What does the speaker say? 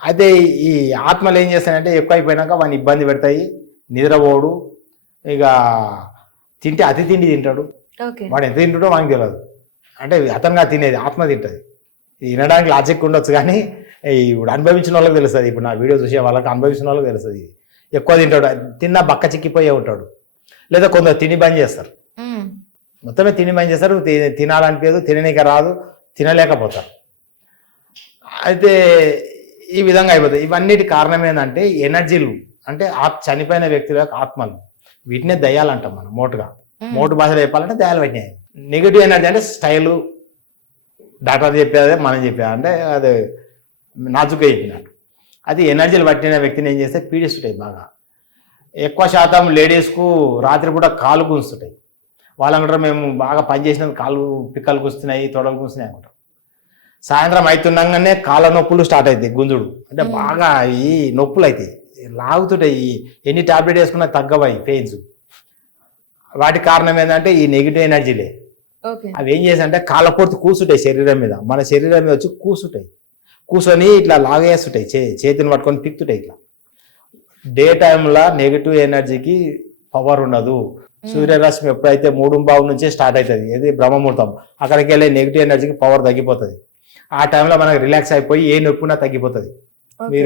అయితే ఈ ఆత్మలు ఏం చేస్తాయంటే ఎక్కువ అయిపోయినాక వాడిని ఇబ్బంది పెడతాయి నిద్రపోడు ఇక తింటే అతి తిండి తింటాడు. వాడు ఎంత తింటుండో వానికి తెలియదు. అంటే అతనుగా తినేది ఆత్మ తింటది. ఇది వినడానికి లాజిక్ ఉండొచ్చు కానీ ఈ ఇప్పుడు అనుభవించిన వాళ్ళకి తెలుస్తుంది. ఇప్పుడు నా వీడియో చూసే వాళ్ళకి అనుభవించిన వాళ్ళకి తెలుస్తుంది. ఎక్కువ తింటాడు. తిన్నా బక్క చిక్కిపోయే ఉంటాడు. లేదా కొందరు తిని బంద్ చేస్తారు. మొత్తమే తిని బంద్ చేస్తారు. తినాలనిపించదు తిననీక రాదు తినలేకపోతారు. అయితే ఈ విధంగా అయిపోతుంది ఇవన్నిటి కారణం ఏంటంటే ఎనర్జీలు అంటే ఆ చనిపోయిన వ్యక్తుల యొక్క ఆత్మలు. వీటినే దయ్యాలంటాం మనం మోటుగా. మోటు భాషలో చెప్పాలంటే దయాలు పట్టినాయి. నెగిటివ్ ఎనర్జీ అంటే స్టైలు. డాక్టర్ చెప్పేదే మనం చెప్పేది. అంటే అది నాజుగా చెప్పినట్టు. అది ఎనర్జీలు పట్టిన వ్యక్తిని ఏం చేస్తే పీడిస్తుంటాయి బాగా. ఎక్కువ శాతం లేడీస్కు రాత్రిపూట కాలు గుంజుతుంటాయి. వాళ్ళంటారు మేము బాగా పనిచేసిన కాళ్ళు పిక్కలు గుస్తున్నాయి తొడలు గుస్తున్నాయి అనుకుంటారు సాయంత్రం అవుతుండగానే కాళ్ళ నొప్పులు స్టార్ట్ అవుతాయి గుంజుడు. అంటే. బాగా ఈ నొప్పులు అవుతాయి లాగుతుంటాయి ఎన్ని టాబ్లెట్ వేసుకున్నా తగ్గవాయి పెయిన్స్? వాటి కారణం ఏంటంటే ఈ నెగిటివ్ ఎనర్జీలే అవి ఏం చేస్తాయంటే కాళ్ళ పొడుతు కూసుంటాయి శరీరం మీద. మన శరీరం మీద వచ్చి కూసుంటాయి. కూర్చొని ఇట్లా లాగేస్తుంటాయి చే చేతిని పట్టుకొని పిక్తుంటాయి ఇట్లా. డే టైంలో నెగిటివ్ ఎనర్జీకి పవర్ ఉండదు. సూర్యరశ్మి ఎప్పుడైతే మూడు బావు నుంచే స్టార్ట్ అవుతుంది ఇది బ్రహ్మముహూర్తం అక్కడికి వెళ్ళే నెగిటివ్ ఎనర్జీకి పవర్ తగ్గిపోతుంది. ఆ టైంలో మనకు రిలాక్స్ అయిపోయి ఏ నొప్పున్నా తగ్గిపోతుంది. మీరు